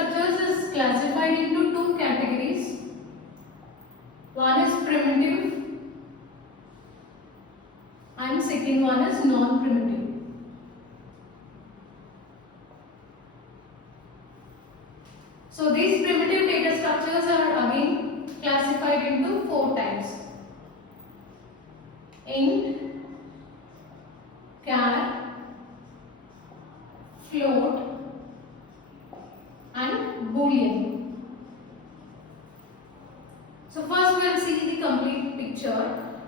structures is classified into two categories. One is primitive and second one is non-primitive. So these primitive data structures are again classified into four types: int, char, float and boolean. So first we will see the complete picture,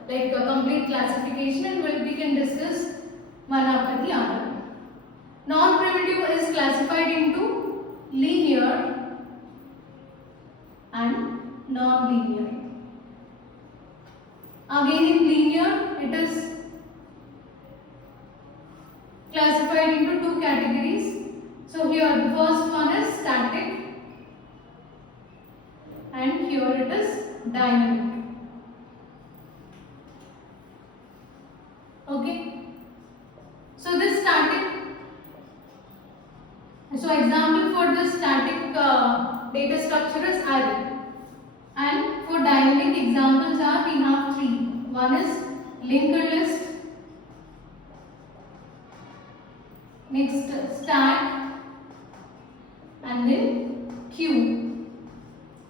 like a complete classification, and we can discuss one after the other. Non-primitive is classified into linear and non-linear. Again in linear it is classified into two categories. So here the first one is static and here it is dynamic. Okay. So this static, so example for this static data structure is array, and for dynamic examples are we have three. One is linked list, next stack, and then queue.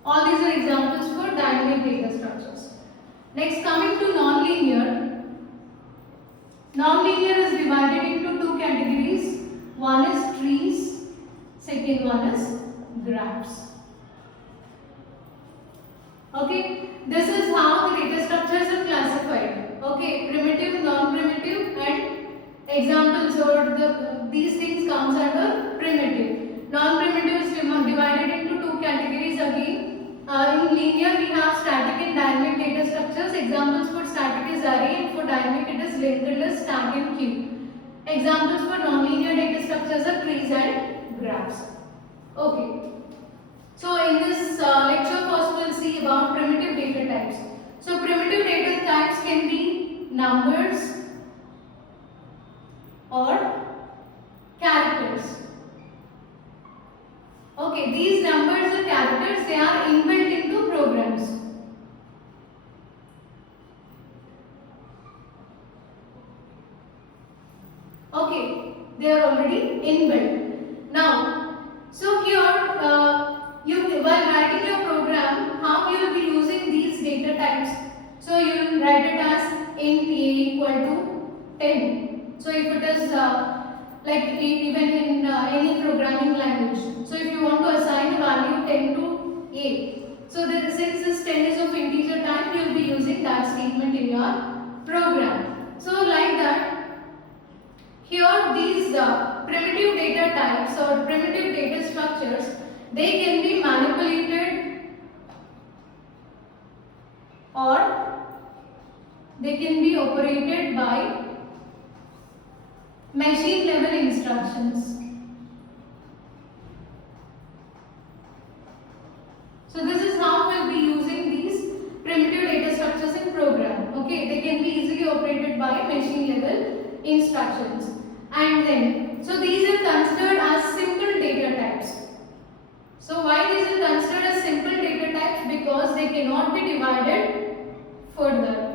All these are examples for dynamic data structures. Next, coming to non-linear. Non-linear is divided into two categories. One is trees, second one is graphs. Okay, this is how the data structures are classified. Okay, primitive, non-primitive, and examples or these things comes under primitive. Non-primitive is divided into two categories again. In linear we have static and dynamic data structures. Examples for static is array and for dynamic it is linked list, stack and queue. Examples for non-linear data structures are trees and graphs. Okay. So in this lecture first we will see about primitive data types. So primitive data types can be numbers or characters. Okay, these numbers or characters, they are inbuilt into programs. Okay, they are already inbuilt. Now, so here while writing your program, how you will be using these data types? So you will write it as int a equal to 10. So if it is like even in any programming language. So if you want to assign the value 10 to a, so then since this 10 is of integer type, you will be using that statement in your program. So like that, here these primitive data types or primitive data structures, they can be manipulated or they can be operated by machine level instructions. So this is how we will be using these primitive data structures in program. Okay, they can be easily operated by machine level instructions. And then, so these are considered as simple data types. So why these are considered as simple data types? Because they cannot be divided further.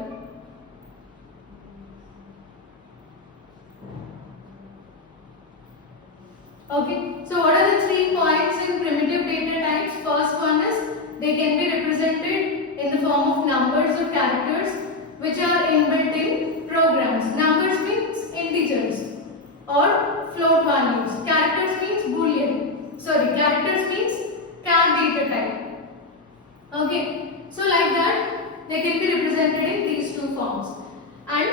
Okay, so what are the 3 points in primitive data types? First one is they can be represented in the form of numbers or characters which are inbuilt in programs. Numbers means integers or float values. Characters means boolean. Characters means char data type. Okay, so like that they can be represented in these two forms. And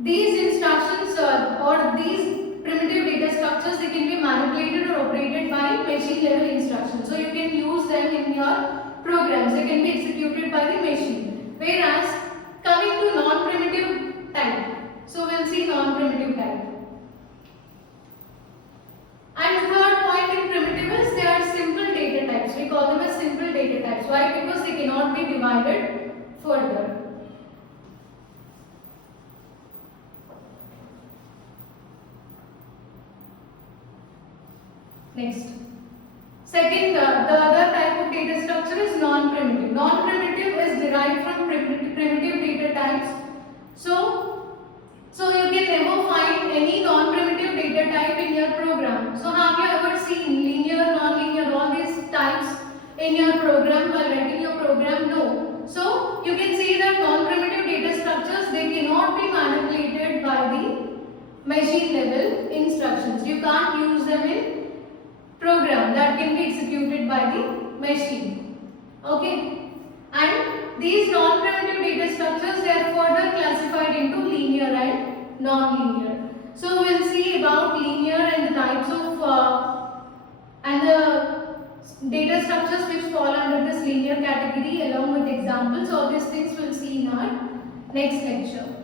these instructions or these primitive data structures, they can be manipulated or operated by machine level instructions. So you can use them in your programs. They can be executed by the machine. Whereas coming to non-primitive type, so we'll see non-primitive type. And the third point in primitive is they are simple data types. We call them as simple data types. Why? Because they cannot be divided further. Next, Second, the other type of data structure is non-primitive. Non-primitive is derived from primitive data types. So you can never find any non-primitive data type in your program. So have you ever seen linear, non-linear, all these types in your program while writing your program? No. So you can see that non-primitive data structures, they cannot be manipulated by the machine level instructions. You can't use them in program that can be executed by the machine. Okay. And these non-primitive data structures, they are further classified into linear and non-linear. So we will see about linear and the types of and the data structures which fall under this linear category along with examples. All these things we'll see in our next lecture.